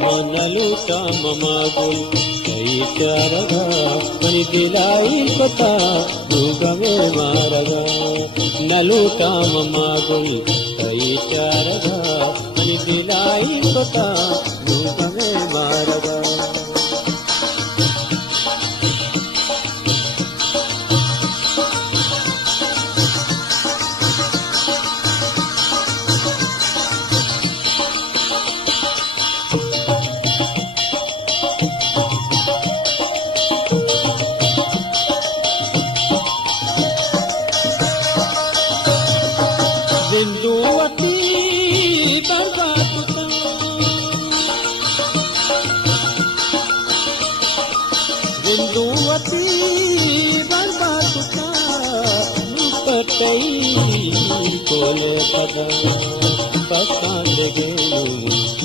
मनलूटा ममागुल कई चारगा पनी दिलाई कोता दुगमे मारगा नलूटा ममागुल कई चारगा पनी दिलाई कोता दुगमे मारगा Rinduwati barbatuta Rinduwati barbatuta Nupatai kole pada Pasande gelu